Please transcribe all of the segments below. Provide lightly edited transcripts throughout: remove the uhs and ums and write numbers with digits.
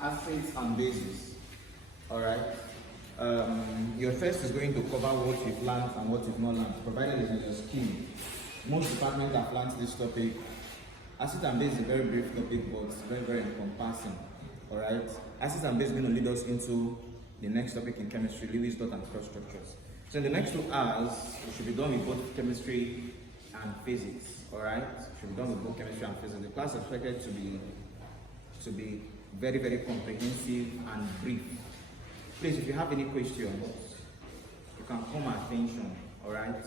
acids and bases. Alright. Your first is going to cover what you've learned and what you've not learned, provided it's in your scheme. Most departments have learned this topic. Acid and base is a very brief topic, but it's very, very encompassing. Alright. Acids and base is going to lead us into the next topic in chemistry, Lewis dot and cross structures. So in the next 2 hours, we should be done with both chemistry and physics. Alright? We should be done with both chemistry and physics. The class is expected to be very, very comprehensive and brief. Please, if you have any questions, you can call my attention. Alright?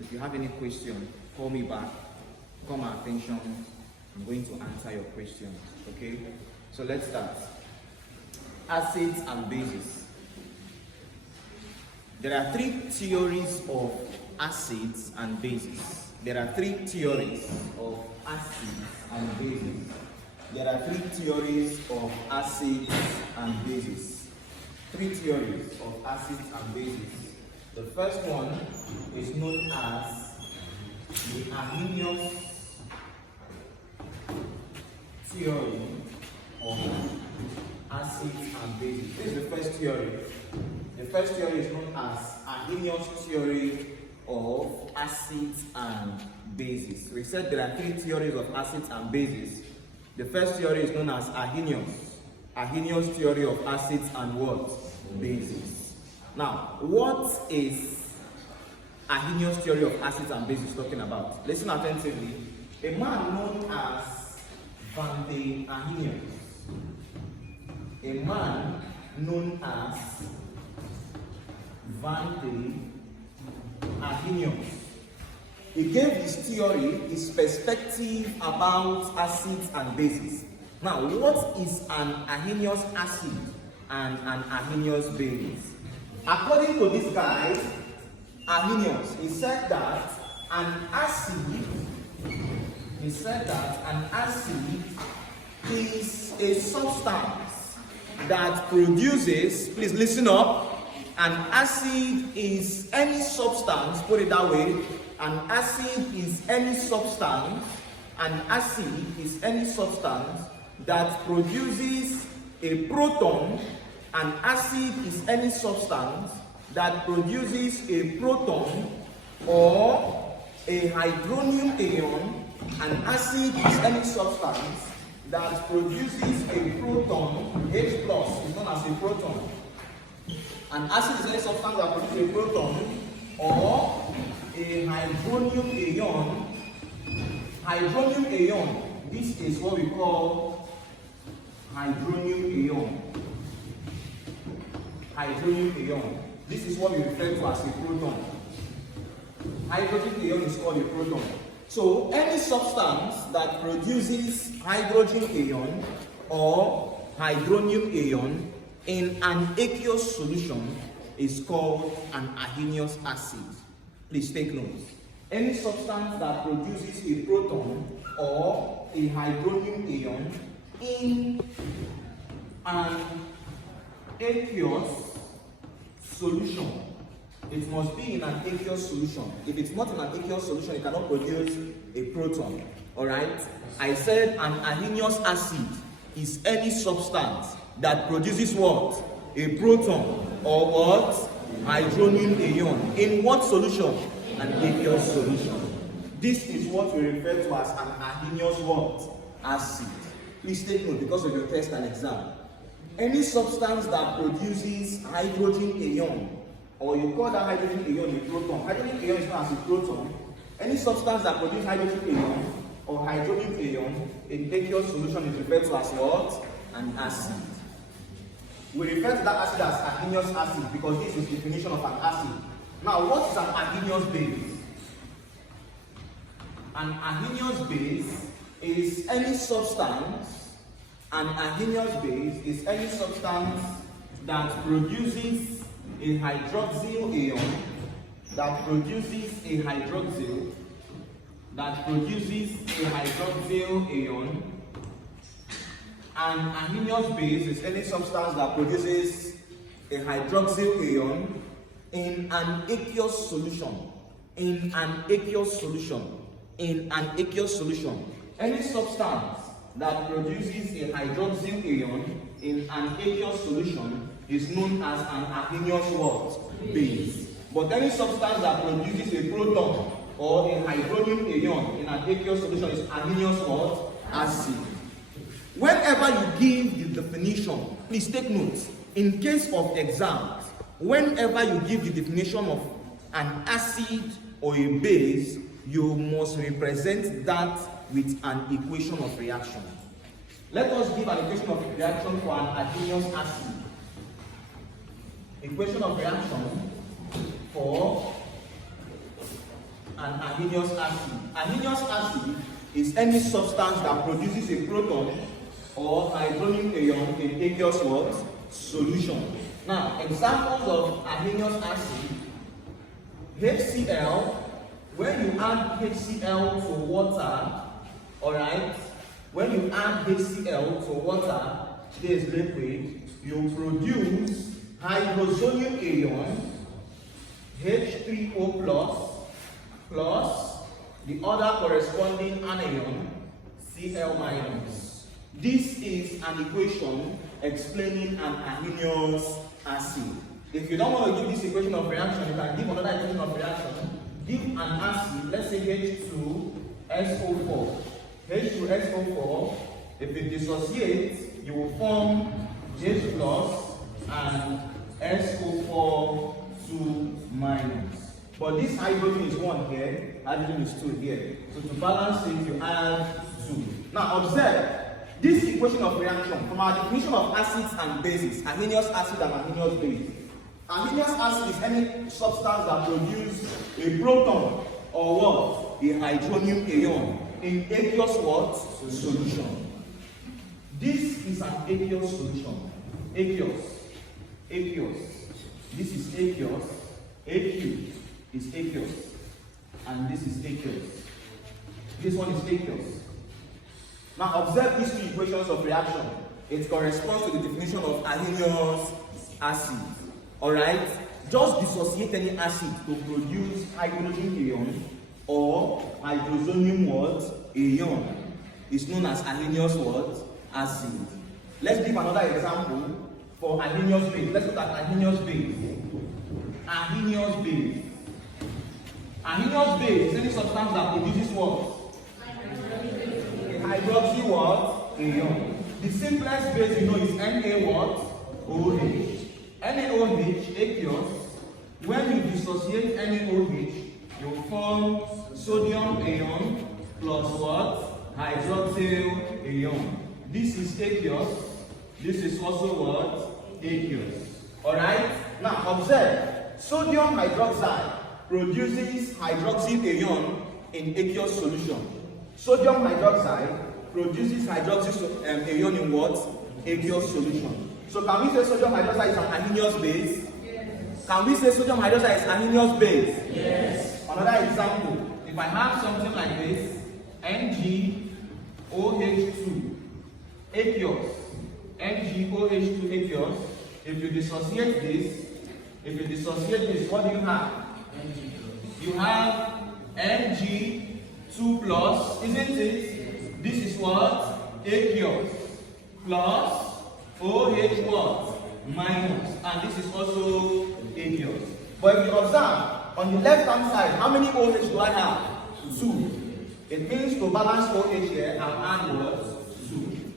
If you have any question, call me back, call my attention. I'm going to answer your questions. Okay? So let's start. Acids and bases. There are 3 theories of acids and bases. There are 3 theories of acids and bases. There are 3 theories of acids and bases. 3 theories of acids and bases. The first one is known as the Arrhenius theory of acids and bases. This is the first theory. The first theory is known as Arrhenius theory of acids and bases. We said there are 3 theories of acids and bases. The first theory is known as Arrhenius theory of acids and what? Bases. Now, what is Arrhenius theory of acids and bases talking about? Listen attentively. A man known as Arrhenius. A man known as Arrhenius. He gave his theory, his perspective about acids and bases. Now, what is an Arrhenius acid and an Arrhenius base? According to this guy, Arrhenius, he said that an acid is a substance that produces, please listen up, an acid is any substance, put it that way, an acid is any substance that produces a proton. An acid is any substance that produces a proton or a hydronium ion. An acid is any substance that produces a proton, H plus is known as a proton. An acid is any substance that produces a proton or a hydronium ion. Hydronium ion, this is what we call hydronium ion. Hydronium ion. This is what we refer to as a proton. Hydrogen ion is called a proton. So any substance that produces hydrogen ion or hydronium ion in an aqueous solution is called an Arrhenius acid. Please take notes. Any substance that produces a proton or a hydronium ion in an aqueous solution. It must be in an aqueous solution. If it's not in an aqueous solution, it cannot produce a proton. Alright? I said an Arrhenius acid is any substance that produces what? A proton or what? Hydronium ion. In what solution? An aqueous solution. This is what we refer to as an Arrhenius what? Acid. Please take note because of your test and exam. Any substance that produces hydrogen ion, or you call that hydrogen ion a proton. Hydrogen ion is known as a proton. Any substance that produces hydrogen ion or hydrogen ion in aqueous solution is referred to as what? An acid. We refer to that acid as Arrhenius acid because this is the definition of an acid. Now, what is an Arrhenius base? An Arrhenius base is any substance. An Arrhenius base is any substance that produces a hydroxyl ion, ion. An Arrhenius base is any substance that produces a hydroxyl ion in an aqueous solution. Any substance that produces a hydroxyl ion in an aqueous solution is known as an Arrhenius what? Base. But any substance that produces a proton or a hydrogen ion in an aqueous solution is Arrhenius what? Acid. Whenever you give the definition, please take note. In case of exams, whenever you give the definition of an acid or a base, you must represent that with an equation of reaction. Let us give an equation of reaction for an Arrhenius acid. Equation of reaction for an Arrhenius acid. Arrhenius acid is any substance that produces a proton or hydrogen ion in aqueous what? Solution. Now, examples of Arrhenius acid: HCl. When you add HCl to water, alright, when you add HCl to water, this liquid, you produce hydrozonium ion, H3O plus the other corresponding anion, Cl minus. This is an equation explaining an Arrhenius acid. If you don't want to give this equation of reaction, you can give another equation of reaction. Give an acid, let's say H2SO4. H2SO4, if it dissociates, you will form H plus and SO4 2 minus. But this hydrogen is 1 here, hydrogen is 2 here. So to balance it, you add 2. Now observe, this equation of reaction from our definition of acids and bases, Arrhenius acid and Arrhenius base. Arrhenius acid is any substance that produces a proton or what? A hydronium ion in aqueous what? Solution. This is an aqueous solution. Aqueous. This is aqueous. AQ is aqueous. And this is aqueous. This one is aqueous. Now observe these two equations of reaction. It corresponds to the definition of Arrhenius acid. Alright? Just dissociate any acid to produce hydrogen ion or hydrozonium what? Ion. It's known as Arrhenius what? Acid. Let's give another example for Arrhenius base. Let's look at Arrhenius base. Arrhenius base. Arrhenius base is any substance that produces what? Hydroxy what? Ion. The simplest base you know is Na what? OH. NaOH, aqueous. When you dissociate NaOH, you form sodium ion plus what? Hydroxyl ion. This is aqueous. This is also what? Aqueous. Alright? Now observe. Sodium hydroxide produces hydroxyl ion in aqueous solution. Sodium hydroxide produces hydroxyl ion in what? Aqueous solution. So can we say sodium hydroxide is an Arrhenius base? Yes. Can we say sodium hydroxide is Arrhenius base? Yes. Another example. If I have something like this, NgOH2 aqueous, NgOH2 aqueous. If you dissociate this, what do you have? You have Mg2 plus, isn't it? This is what? Aqueous plus OH what? Minus. And this is also aqueous. But if you observe, on the left hand side, how many OH do I have? 2. It means to balance OH here, I'll add what? 2.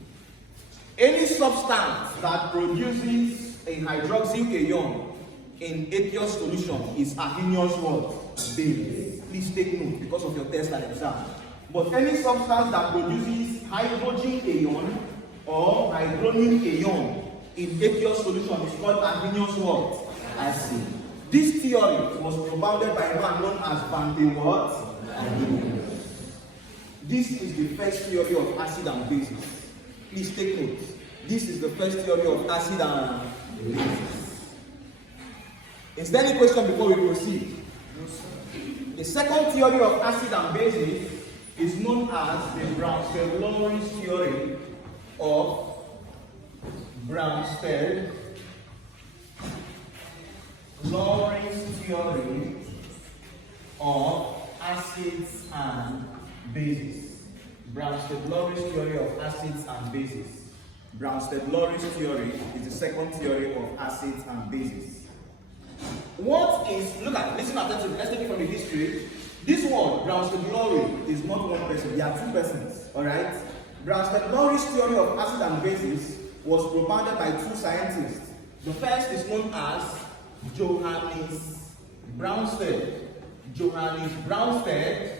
Any substance that produces a hydroxyl ion in aqueous solution is Arrhenius what? Base. Please take note because of your test and exam. But any substance that produces hydrogen ion or hydronium ion in aqueous solution is called Arrhenius what? Acid. This theory was propounded by a man known as Arrhenius. This is the first theory of acid and bases. Please take note. This is the first theory of acid and bases. Is there any question before we proceed? No, sir. The second theory of acid and bases is known as the Brønsted-Lowry theory of Brønsted-Lowry theory of acids and bases. Brønsted-Lowry theory of acids and bases. Brønsted-Lowry's theory is the second theory of acids and bases. What is, listen attentively, let's take it from the history. This one, Brønsted-Lowry, is not one person, there are two persons, alright? Brønsted-Lowry's theory of acids and bases was propounded by two scientists. The first is known as Johannes Brønsted. Johannes Brønsted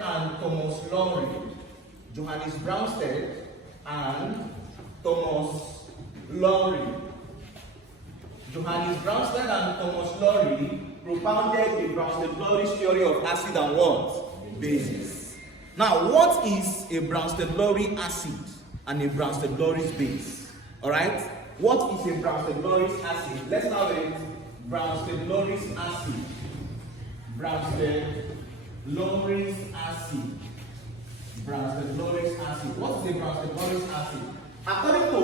and Thomas Lowry. Johannes Brønsted and Thomas Lowry. Johannes Brønsted and Thomas Lowry propounded the Brønsted-Lowry's theory of acid and what? Bases. Now, what is a Brønsted-Lowry acid and a Brønsted-Lowry's base? Alright? What is a Brønsted-Lowry's acid? Let's have it. Brønsted-Lowry's acid. Brønsted-Lowry's acid. Brønsted-Lowry's acid. What is a Brønsted-Lowry's acid? According to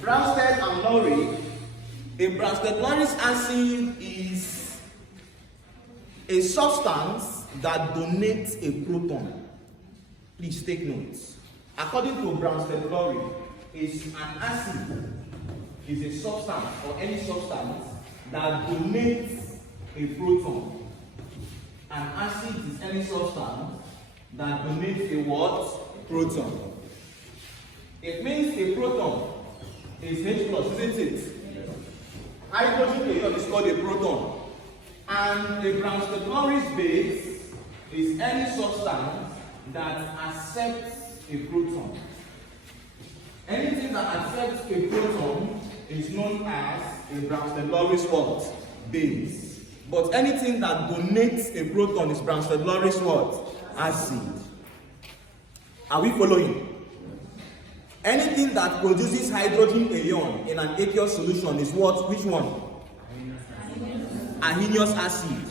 Brønsted and Lowry, a Brønsted-Lowry's acid is a substance that donates a proton. Please take notes. According to Brønsted-Lowry, an acid is a substance or any substance that donates a proton. An acid is any substance that donates a what? Proton. It means a proton is H+, isn't it? Hydrogen ion is called a proton. And a Brønsted-Lowry's base is any substance that accepts a proton. Anything that accepts a proton is known as a Brønsted-Lowry's what? Base. But anything that donates a proton is Brønsted-Lowry's what? Acid. Are we following? Anything that produces hydrogen ion in an aqueous solution is what? Which one? Arrhenius acid.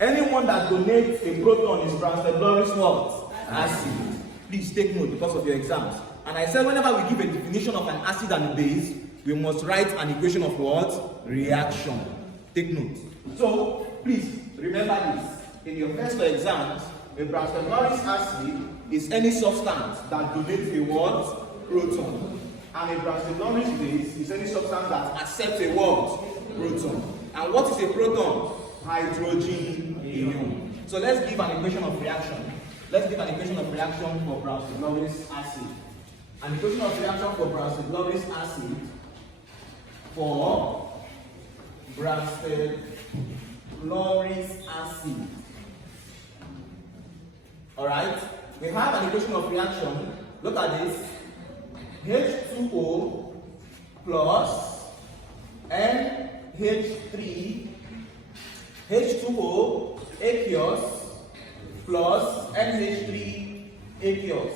Anyone that donates a proton is Brønsted-Lowry's what? Acid. Please take note because of your exams. And I said whenever we give a definition of an acid and a base, we must write an equation of what? Reaction. Take note. So, please remember this. In your first exams, a Brønsted-Lowry's acid is any substance that donates a what? Proton. And a Brønsted-Lowry's base is any substance that accepts a what? Proton. And what is a proton? Hydrogen ion. So let's give an equation of reaction. Let's give an equation of reaction for Brønsted-Lowry's acid. An equation of reaction for Brønsted-Lowry's acid for Brønsted-Lowry's acid. Alright? We have an equation of reaction. Look at this. H2O plus NH3, H2O aqueous plus NH3 aqueous.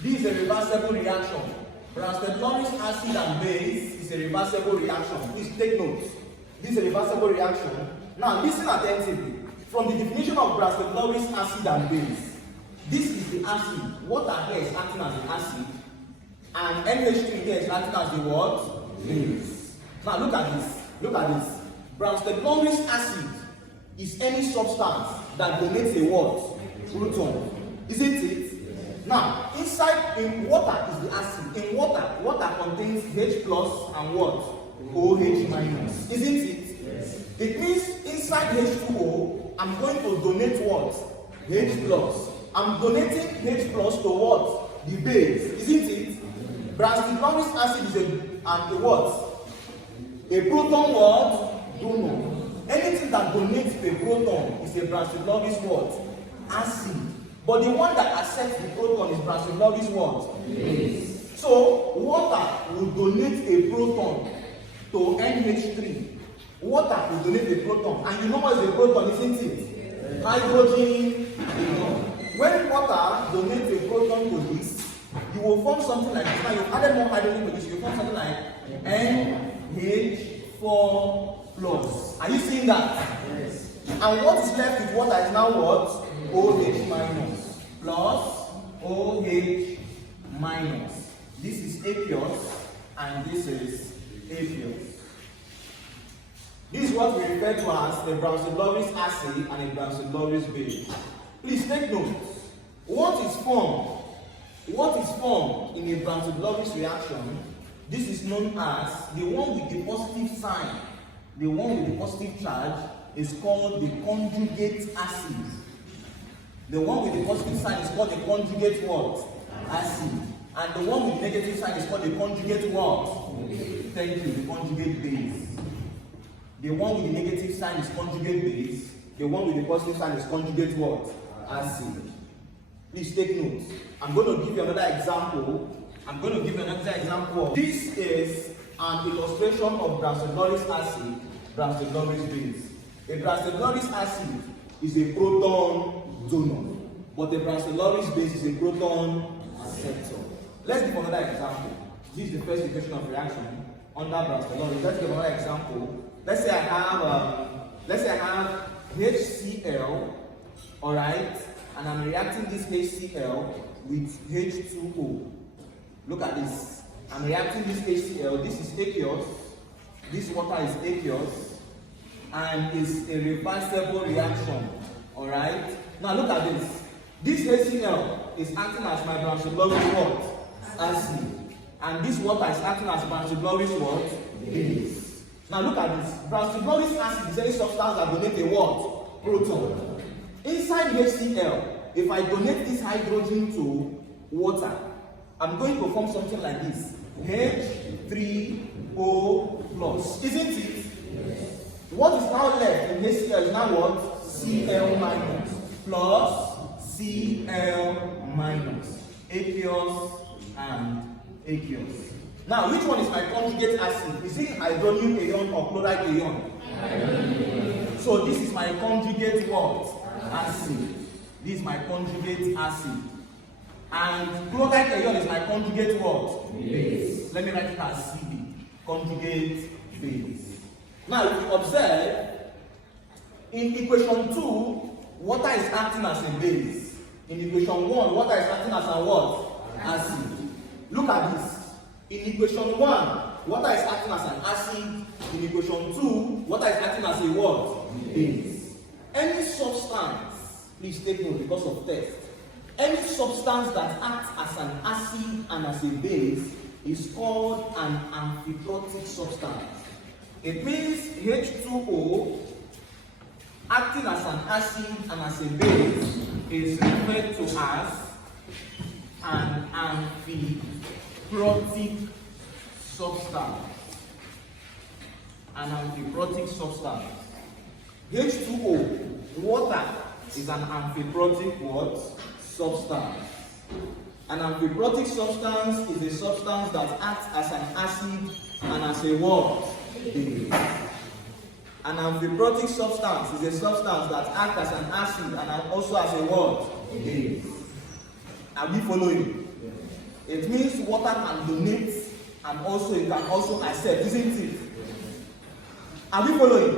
This is a reversible reaction. Brønsted-Lowry's acid and base is a reversible reaction. Please take note. This is a reversible reaction. Now listen attentively. From the definition of Brønsted-Lowry's acid and base, this is the acid. Water here is acting as the acid, and NH3 here is acting as the what? Base. Now look at this. Look at this. Brønsted-Lowry's acid is any substance that donates a what? Proton. Isn't it? Now, in water is the acid. In water contains H plus and what? OH minus. Isn't it? Yes. It means inside H2O, I'm going to donate what? H plus. I'm donating H plus to what? The base. Isn't it? Brønsted-Lowry's acid is a what? A proton what? Donor. Anything that donates a proton is a Brønsted-Lowry's what? Acid. But the one that accepts the proton is Brønsted-Lowry's what? Base. So, water will donate a proton to NH3. Water will donate a proton. And you know what is a proton, isn't it? Yes. Hydrogen ion. When water donates a proton to this, you will form something like this. Now you've added more hydrogen to this, you will form something like NH4 plus. Are you seeing that? Yes. And what is left with water is now what? OH minus plus OH minus. This is aqueous and this is aqueous. This is what we refer to as the Brønsted-Lowry's acid and a Brønsted-Lowry's base. Please take note. What is formed what is formed in a Brønsted-Lowry reaction, this is known as the one with the positive sign. The one with the positive charge is called the conjugate acid. The one with the positive sign is called the conjugate what? Acid. And the one with negative sign is called the conjugate what? Thank you, the conjugate base. The one with the negative sign is conjugate base. The one with the positive sign is conjugate what? Acid. Please take note. I'm going to give you another example. This is an illustration of Brønsted-Lowry acid, Brønsted-Lowry base. A Brønsted-Lowry acid is a proton donor, but the Brønsted-Lowry base is a proton acceptor. Let's give another example. This is the first equation of reaction under Brønsted-Lowry. Let's give another example. Let's say I have HCl, all right, and I'm reacting this HCl with H2O. Look at this. I'm reacting this HCl. This is aqueous. This water is aqueous, and it's a reversible reaction. All right. Now look at this. This HCl is acting as my Brønsted-Lowry what? Acid, and this water is acting as Brønsted-Lowry what? Base. Now look at this. Brønsted-Lowry acid is any substance that donates a what? Proton. Inside HCl, if I donate this hydrogen to water, I'm going to form something like this. H3O plus. Isn't it? Yes. What is now left in HCl is now what? Cl minus plus Cl minus. Aqueous and aqueous. Now, which one is my conjugate acid? Is it hydronium ion or chloride ion? Hydronium. So this is my conjugate what? Acid. This is my conjugate acid. And chloride ion is my conjugate what? Base. Let me write it as Cb. Conjugate base. Now, if you observe, in equation 2, water is acting as a base. In equation 1, water is acting as a what? Acid. Look at this. In equation 1, water is acting as an acid. In equation 2, water is acting as a what? Base. Any substance, please take note because of test. Any substance that acts as an acid and as a base is called an amphiprotic substance. It means H2O acting as an acid and as a base is referred to as an amphiprotic substance. An amphiprotic substance. H2O, water, is an amphiprotic what? Substance. An amphiprotic substance is a substance that acts as an acid and as a what? Base. An amphiprotic substance is a substance that acts as an acid and also as a what? Base. Are we following? It means water can donate and also it can also accept, isn't it? Are we following?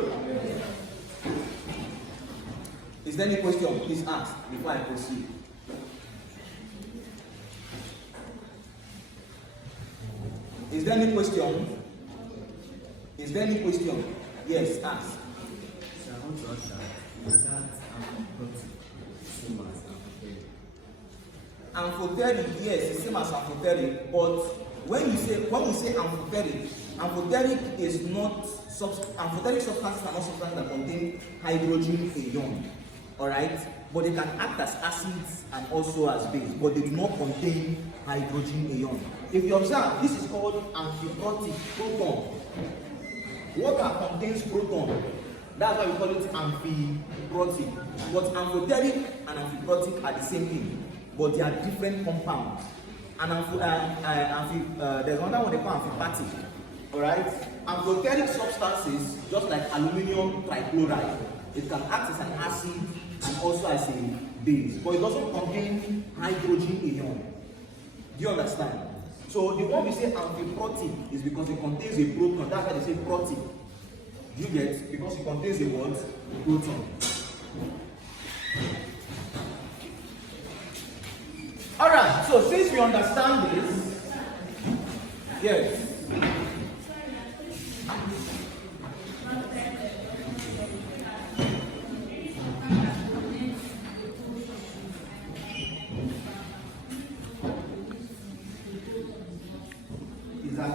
Is there any question? Please ask before I proceed. Is there any question? Is there any question? Yes, ask. So I want to ask that, is that amphiprotic same as amphoteric? Amphoteric, yes, it's same as amphoteric, but when we say amphoteric is not amphoteric substances are not substances that contain hydrogen ion, all right? But they can act as acids and also as base, but they do not contain hydrogen ion. If you observe, this is called amphiprotic proton. Water contains proton. That's why we call it amphiprotic. But amphoteric and amphiprotic are the same thing, but they are different compounds. And there's another one they call amphipathic. Alright? Amphoteric substances, just like aluminium trichloride, it can act as an acid and also as a base, but it doesn't contain hydrogen ion. Do you understand? So the one we say amphiprotic is because it contains a proton. That's why they say protic. Do you get? Because it contains a what? Proton. Alright, so since we understand this, yes.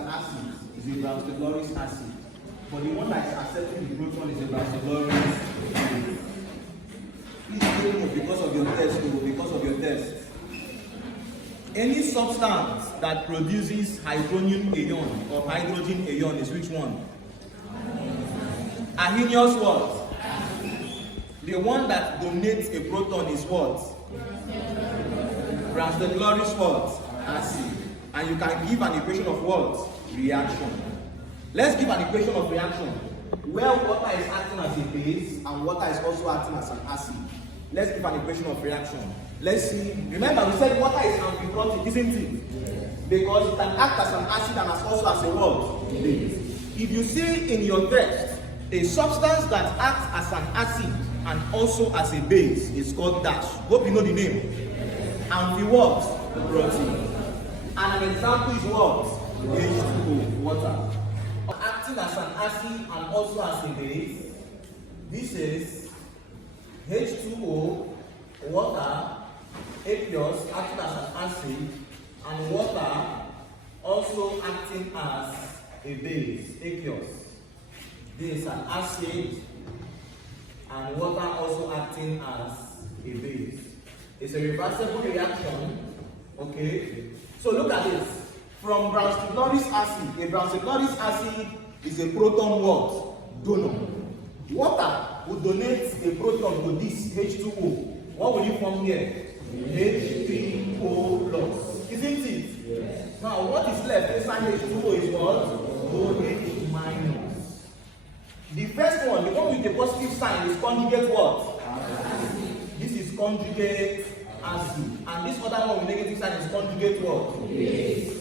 an acid is a Brønsted-Lowry acid, but the one that is accepting the proton is a Brønsted-Lowry base. Please take note because of your test, because of your test. Any substance that produces hydronium ion or hydrogen ion is which one? Arrhenius what? The one that donates a proton is what? Brønsted-Lowry what? Acid. And you can give an equation of what? Reaction. Let's give an equation of reaction where water is acting as a base and water is also acting as an acid. Let's give an equation of reaction. Let's see. Remember, we said water is amphiprotic, isn't it? Yes. Because it can act as an acid and also as a what? Base. If you see in your text a substance that acts as an acid and also as a base is called dash. Hope you know the name. Amphi what? Protein. And an example is what? H2O, water. Acting as an acid and also as a base. This is H2O, water, aqueous acting as an acid, and water also acting as a base, aqueous. This is an acid, and water also acting as a base. It's a reversible reaction, okay? So look at this. From Brønsted-Lowry acid, a Brønsted-Lowry acid is a proton what? Donor. Water will donate a proton to this H2O. What will you form here? H3O plus. Isn't it? Yes. Now what is left inside H2O is what? OH minus. The first one, the one with the positive sign is conjugate what? Acid. This is conjugate acid. And this other one with negative sign is conjugate what? Base.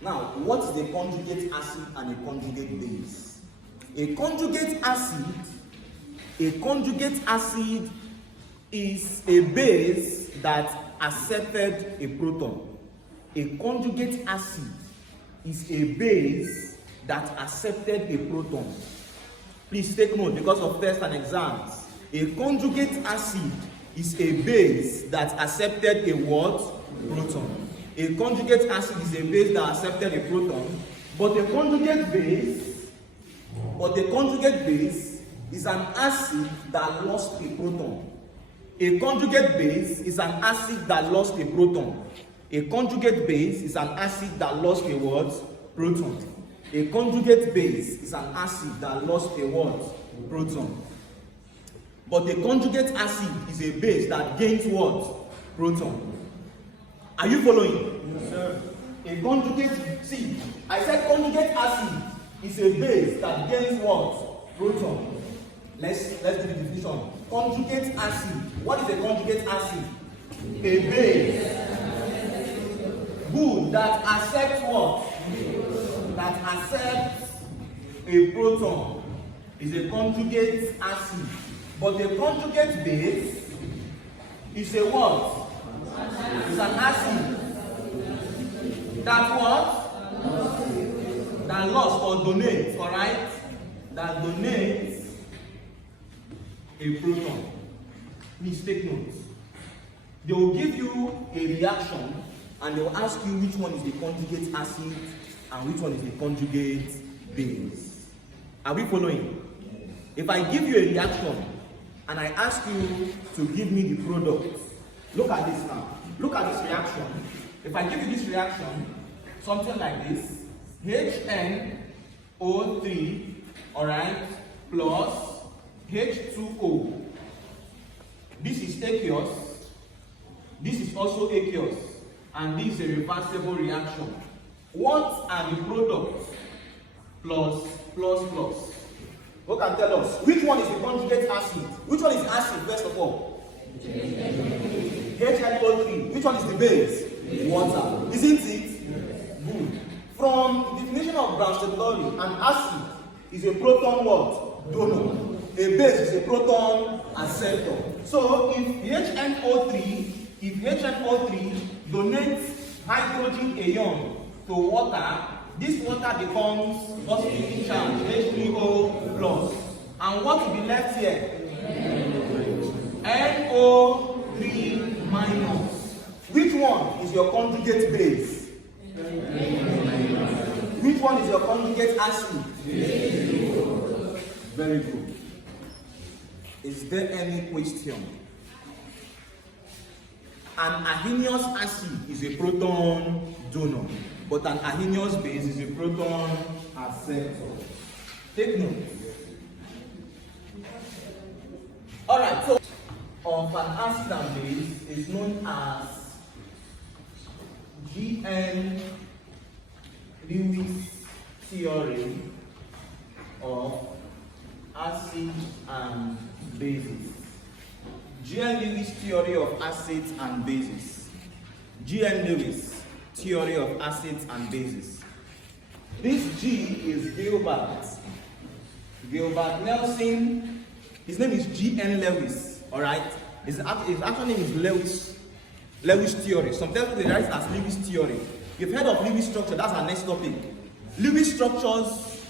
Now, what is a conjugate acid and a conjugate base? A conjugate acid is a base that accepted a proton. A conjugate acid is a base that accepted a proton. Please take note because of tests and exams. A conjugate acid is a base that accepted a what? Proton. A conjugate acid is a base that accepted a proton, but a conjugate base is an acid that lost a proton. A conjugate base is an acid that lost a proton. A conjugate base is an acid that lost a what? Proton. A conjugate base is an acid that lost a what? Proton. But a conjugate acid is a base that gains what? Proton. Are you following? Yes, sir. A conjugate, see, I said conjugate acid is a base that gains what? Proton. Let's do the definition. Conjugate acid. What is a conjugate acid? A base. Good. That accepts what? That accepts a proton is a conjugate acid. But the conjugate base is a what? It's an acid. That what? That lost or donates, alright? That donates a proton. Please take notes. They will give you a reaction and they will ask you which one is the conjugate acid and which one is the conjugate base. Are we following? If I give you a reaction and I ask you to give me the product, look at this now. Look at this reaction. If I give you this reaction, something like this, HNO3, alright, plus H2O. This is aqueous. This is also aqueous. And this is a reversible reaction. What are the products? Plus. Who can tell us? Which one is the conjugate acid? Which one is acid, first of all? HNO3. Which one is the base? Water. Isn't it? Good. From the definition of Brønsted-Lowry, an acid is a proton what? Donor. A base is a proton acceptor. So if HNO3 donates hydrogen ion to water, this water becomes positively charged, H3O plus. And what will be left here? NO3 minus. Which one is your conjugate base? Which Which one is your conjugate acid? Very good. Is there any question? An Arrhenius acid is a proton donor, but an Arrhenius base is a proton acceptor. Take note. Alright, so of an acid and base is known as G.N. Lewis theory of acids and bases. G.N. Lewis theory of acids and bases. G.N. Lewis theory of acids and bases. This G is Gilbert. Gilbert Nelson. His name is G.N. Lewis. Alright? His actual name is Lewis theory. Sometimes they write it as Lewis theory. You've heard of Lewis structure, that's our next topic. Lewis structures,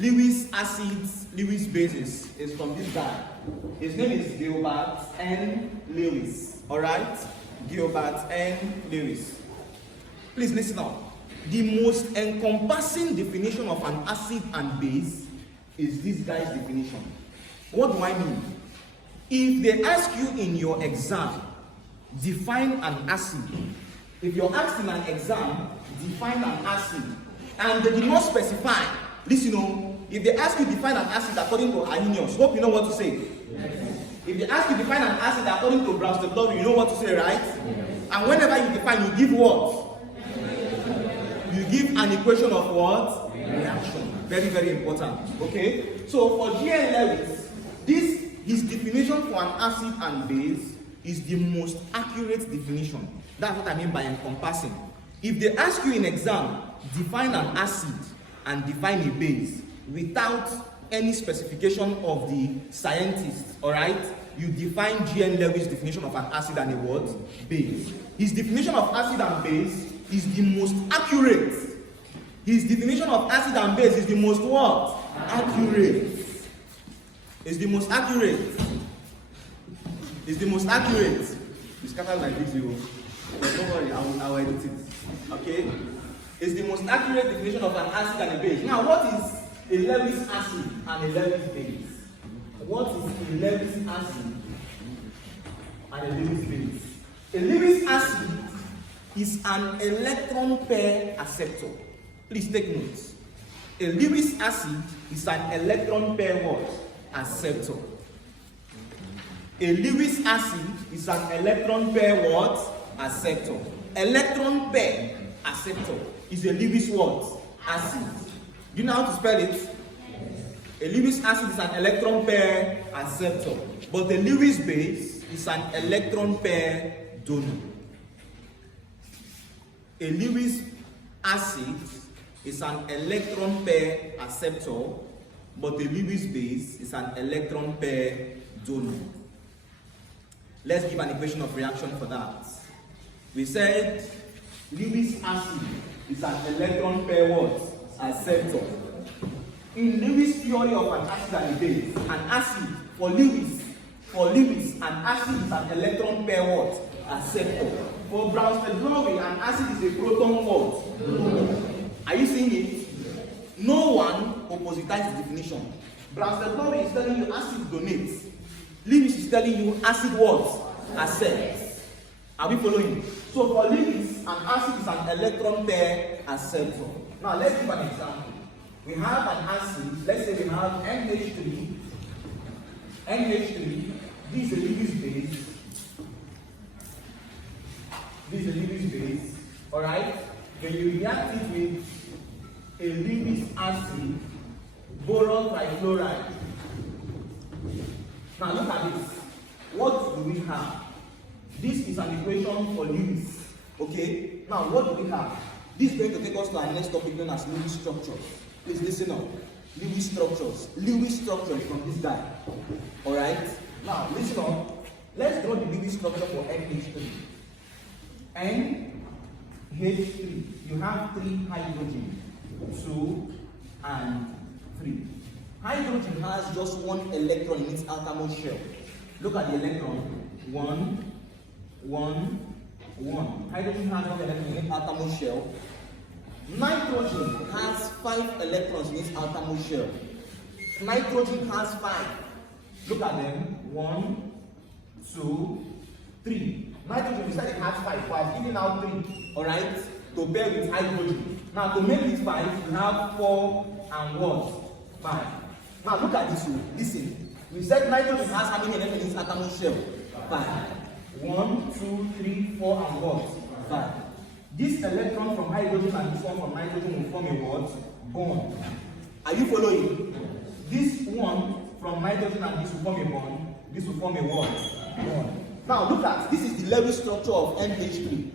Lewis acids, Lewis bases is from this guy. His name is Gilbert N. Lewis. Alright? Gilbert N. Lewis. Please listen up. The most encompassing definition of an acid and base is this guy's definition. What do I mean? If they ask you in your exam, define an acid. If you're asked in an exam, define an acid, and they did not specify, listen, if they ask you define an acid according to Arrhenius, hope you know what to say. Yes. If they ask you define an acid according to Brønsted-Lowry, you know what to say, right? Yes. And whenever you define, you give what? You give an equation of what? Reaction. Very, very important. Okay? So for G.N. Lewis, his definition for an acid and base is the most accurate definition. That's what I mean by encompassing. If they ask you in exam, define an acid and define a base without any specification of the scientist, alright? You define G.N. Lewis' definition of an acid and a what? Base. His definition of acid and base is the most accurate. His definition of acid and base is the most what? Accurate. Is the most accurate. Is the most accurate. You scatter like this, you. But don't worry, I will edit it. Okay? It's the most accurate definition of an acid and a base. Now, what is a Lewis acid and a Lewis base? What is a Lewis acid and a Lewis base? A Lewis acid is an electron pair acceptor. Please take notes. A Lewis acid is an electron pair what? Acceptor. A Lewis acid is an electron pair what? Acceptor. Electron pair acceptor is a Lewis what? Acid. Do you know how to spell it? A Lewis acid is an electron pair acceptor, but the Lewis base is an electron pair donor. A Lewis acid is an electron pair acceptor, but the Lewis base is an electron pair donor. Let's give an equation of reaction for that. We said Lewis acid is an electron pair what? Acceptor. In Lewis theory of an acid and a base, an acid for Lewis, an acid is an electron pair what? Acceptor. For Brønsted-Lowry, an acid is a proton what? Are you seeing it? No one oppositizes the definition. Brønsted-Lowry is telling you acid donates. Lewis is telling you acid what? Accepts. Are we following? So for Lewis, an acid is an electron pair acceptor. Now let's give an example. We have an acid, let's say we have NH3. NH3, this is a Lewis base. This is a Lewis base. Alright? When you react it with a Lewis acid, boron trichloride. Now look at this. What do we have? This is an equation for Lewis. Okay? Now what do we have? This is going to take us to our next topic known as Lewis structures. Please listen up. Lewis structures. Lewis structure is from this guy. Alright? Now listen up. Let's draw the Lewis structure for NH3. NH3. You have 3 hydrogen. 2 and 3. Hydrogen has just 1 electron in its outermost shell. Look at the electron. 1, 1, 1. Hydrogen has 1 electron in its outermost shell. Nitrogen has 5 electrons in its outermost shell. Nitrogen has 5. Look at them. 1, 2, 3. Nitrogen, we said it has 5. But I've given out 3. Alright? To pair with hydrogen. Now to make this 5, we have 4 and what? 5. Now look at this one. Listen. We said nitrogen has how many electrons in its outermost shell? 5. 1, 2, 3, 4 and what? 5. This electron from hydrogen and this one from nitrogen will form a what? Bond. Are you following? This one from nitrogen and this will form a bond. This will form a what? Bond. Now look at, this is the Lewis structure of NH3.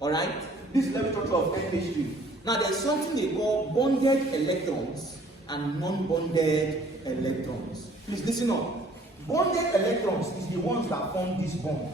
Alright? This is the Lewis structure of NH3. Now there's something they call bonded electrons and non-bonded electrons. Please listen up. Bonded electrons is the ones that form this bond.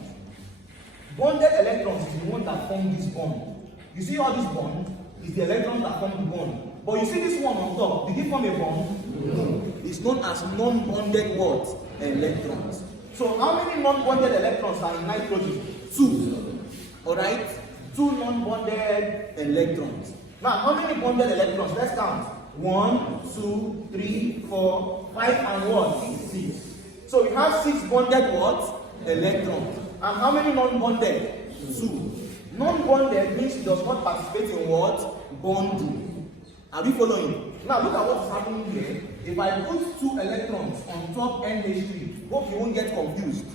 Bonded electrons is the ones that form this bond. You see all this bond is the electrons that form the bond. But you see this one on top, did it form a bond? No. It's known as non-bonded what? Electrons. So how many non-bonded electrons are in nitrogen? 2. Alright? 2 non-bonded electrons. Now how many bonded electrons? Let's count. 1, 2, 3, 4, 5 and what? 6. So we have 6 bonded what? Electrons. And how many non-bonded? 2. Non-bonded means it does not participate in what? Bonding. Are we following? Now look at what is happening here. If I put 2 electrons on top NH3, hope you won't get confused.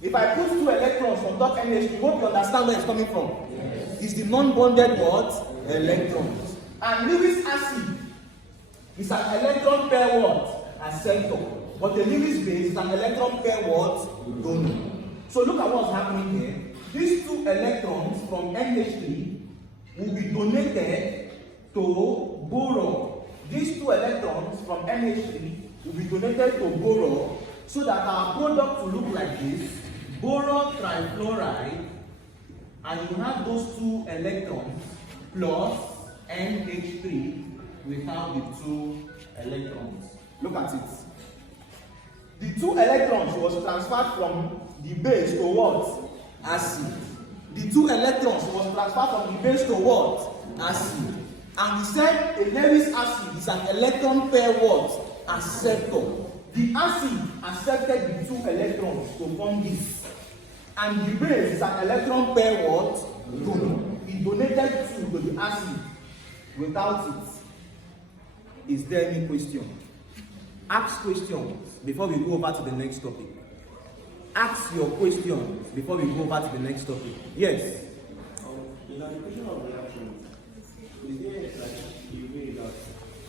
If I put 2 electrons on top NH3, hope you understand where it's coming from. Yes. It's the non-bonded what? Electrons. And Lewis acid is an electron pair what? Acceptor. But the Lewis base is an electron pair what? Donor. So look at what's happening here. These 2 electrons from NH3 will be donated to boron. These 2 electrons from NH3 will be donated to boron so that our product will look like this. Boron trifluoride, and you have those 2 electrons plus NH3 without the 2 electrons. Look at it. The 2 electrons was transferred from the base to what? Acid. The 2 electrons was transferred from the base to what? Acid. And we said a Lewis acid is an electron pair what? Acceptor. The acid accepted the 2 electrons to form this. And the base is an electron pair what? Donor. It donated 2 to the acid. Without it, is there any question? Ask questions before we go over to the next topic. Ask your questions before we go over to the next topic. Yes? In the question of reaction, is there like a way that,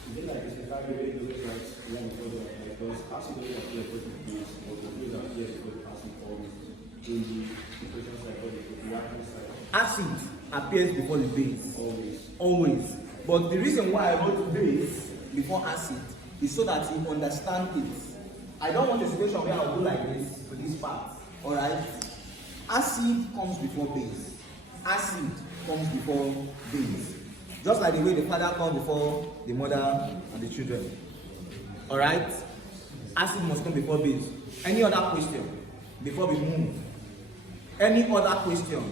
is there like a specific way to look at one product? Because acid doesn't appear to base, but the way that appears to acid forms in the equation side or the reaction side. Acid appears before the base. Always. Always. But the reason why I wrote base before acid is so that you understand it. I don't want a situation where I'll go like this to this part. Alright? Acid comes before base. Acid comes before base. Just like the way the father comes before the mother and the children. Alright? Acid must come before base. Any other question before we move? Any other question?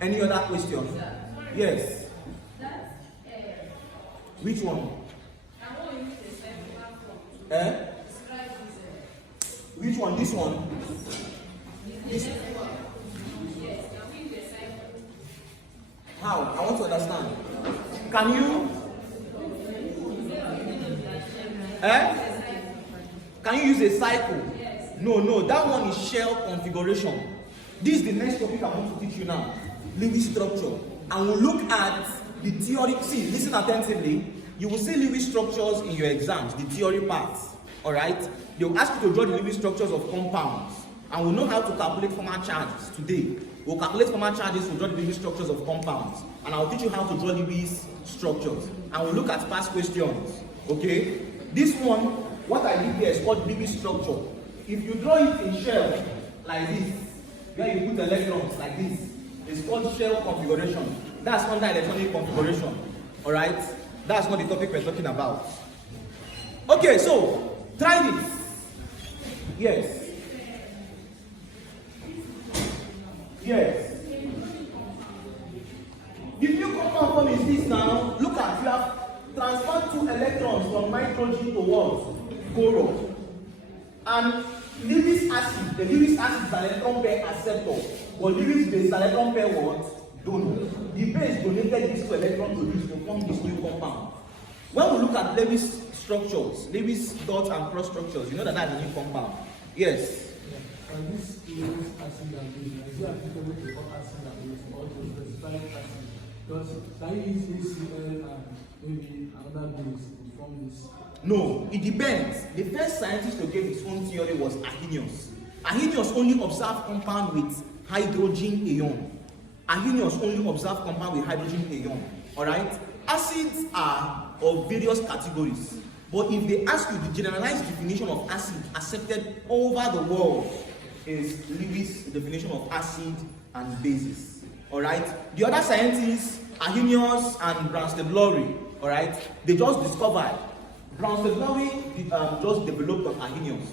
Any other question? Yes. Which one? Eh? Which one? This one? This? How? I want to understand. Can you? Eh? Can you use a cycle? No, that one is shell configuration. This is the next topic I want to teach you now. Lewis structure. And we'll look at the theory. See, listen attentively. You will see Lewis structures in your exams, the theory parts. Alright? They will ask you to draw the Lewis structures of compounds. And we'll know how to calculate formal charges today. We'll calculate formal charges, we'll draw the Lewis structures of compounds. And I'll teach you how to draw Lewis structures. And we'll look at past questions. Okay? This one, what I did here is called Lewis structure. If you draw it in shell, like this, where you put electrons like this, it's called shell configuration. That's under electronic configuration. Alright? That's not the topic we're talking about. Okay, so try this. Yes. Yes. The new compound form is this now. Look at, you have transferred 2 electrons from nitrogen to what? Boron. And Lewis acid, the Lewis acid is an electron pair acceptor, but Lewis base is an electron pair what? Donor. The base donated these 2 electrons to form this new compound. When we look at Lewis structures, Lewis dot and cross structures, you know that that's a new compound. Yes. Yeah. And this Lewis acid and base, is it applicable to all acid and base or to specified acid? Because can you use HCl and maybe another base to form this? No, it depends. The first scientist who gave his own theory was Arrhenius. Arrhenius only observed compound with hydrogen ion. Arrhenius only observed compound with hydrogen ion. Alright? Acids are of various categories. But if they ask you the generalized definition of acid accepted over the world is Lewis' definition of acid and bases. Alright? The other scientists, Arrhenius and Brønsted-Lowry, alright, they just discovered. Brønsted-Lowry just developed on Arrhenius.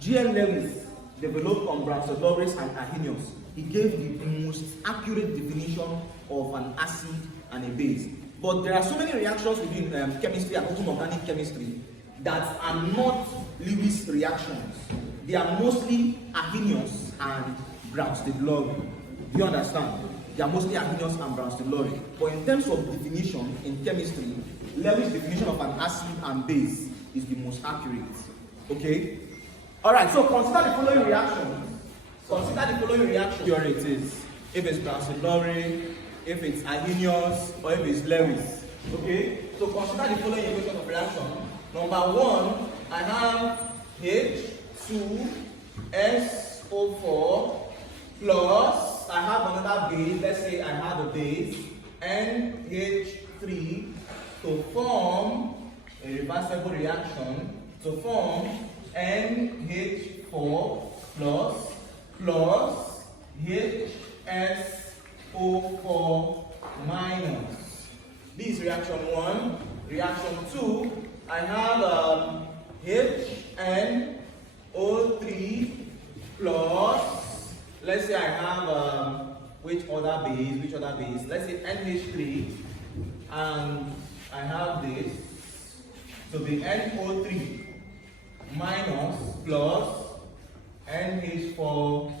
G.L. Lewis developed on Brønsted-Lowry and Arrhenius. He gave the most accurate definition of an acid and a base. But there are so many reactions within chemistry and also organic chemistry that are not Lewis reactions. They are mostly Arrhenius and Brønsted-Lowry. Do you understand? They are mostly Arrhenius and Brønsted-Lowry. But in terms of definition in chemistry, Lewis' definition of an acid and base is the most accurate. Okay? Alright, so consider the following reactions. Consider the following reaction. Here it is. If it's Brønsted-Lowry, if it's Arrhenius, or if it's Lewis. Okay? So consider the following equation of reaction. Number 1, I have H2SO4 plus, I have another base, let's say I have a base, NH3 to form a reversible reaction, to form NH4 plus HSO4 minus. This is reaction 1. Reaction 2, I have HNO3 plus, let's say I have which other base? Let's say NH3, and I have this to be NO3 minus plus NH4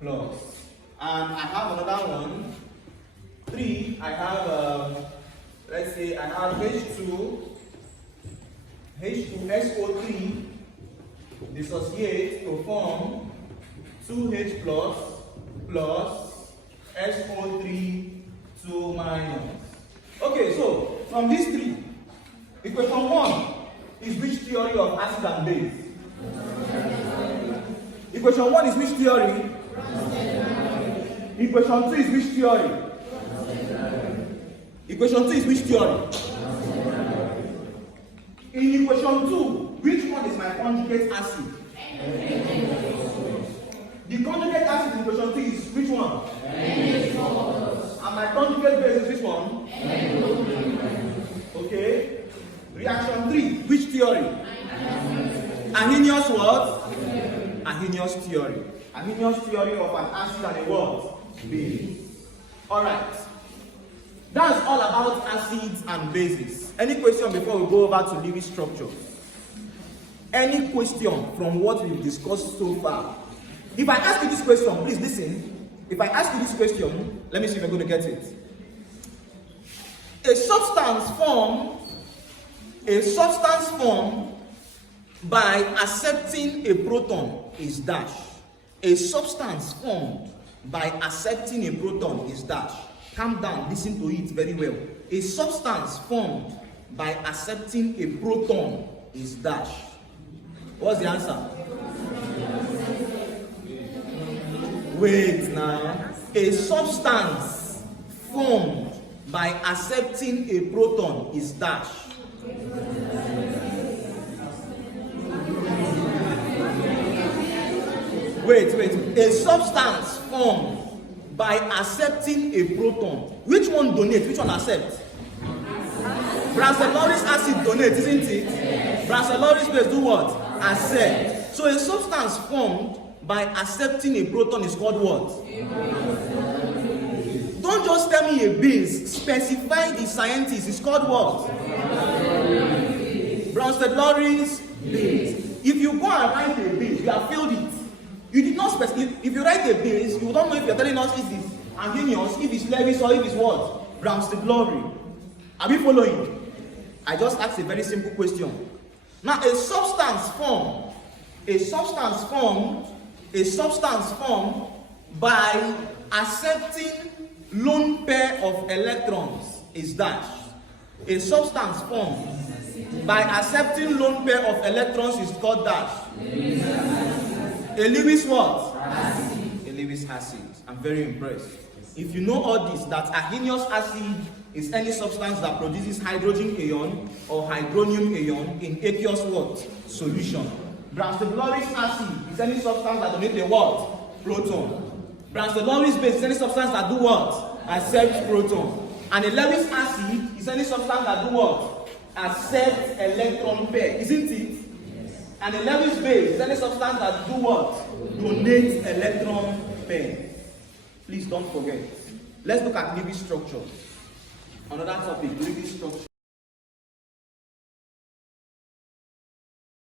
plus. And I have another one, 3, I have, let's say I have H2SO3 dissociate to form 2H plus SO3 2 minus. Okay, so from these 3, equation 1 is which theory of acid and base? Equation 1 is which theory? Equation 2 is which theory? Equation 2 is which theory? In equation 2, which one is my conjugate acid? The conjugate acid in equation 2 is which one? And my conjugate base is which one? Okay. Reaction 3, which theory? Arrhenius what? Arrhenius theory. Arrhenius theory of an acid and a what? Base. Alright. That's all about acids and bases. Any question before we go over to Lewis structure? Any question from what we've discussed so far? If I ask you this question, please listen. If I ask you this question, let me see if I'm going to get it. A substance formed by accepting a proton is dash. A substance formed by accepting a proton is dash. Calm down, listen to it very well. A substance formed by accepting a proton is dash. What's the answer? Wait now. A substance formed by accepting a proton is dash. Wait. A substance formed by accepting a proton. Which one donates? Which one accepts? Brønsted-Lowry's acid donates, isn't it? Yes. Brønsted-Lowry's base do what? Accept. So a substance formed by accepting a proton is called what? Don't just tell me a base. Specify the scientist. It's called what? Brønsted-Lowry's base. If you go and write a base, you have failed it. You did not specify. If you write a base, you don't know if you're telling us if it's Arrhenius, if it's Lewis, or if it's what? Brønsted-Lowry. Are we following? I just asked a very simple question. Now, a substance formed by accepting lone pair of electrons is dash. A substance formed by accepting lone pair of electrons is called dash. A Lewis what? Acid. A Lewis acid. I'm very impressed. If you know all this, that Arrhenius acid is any substance that produces hydrogen ion or hydronium ion in aqueous what? Solution. Brønsted-Lowry's acid is any substance that donates a what? Proton. Brønsted-Lowry's base is any substance that do what? Accept proton. And a Lewis acid is any substance that do what? Accept electron pair, isn't it? Yes. And a Lewis base is any substance that do what? Donate electron pair. Please don't forget. Let's look at Lewis structure. Another topic, Lewis structure.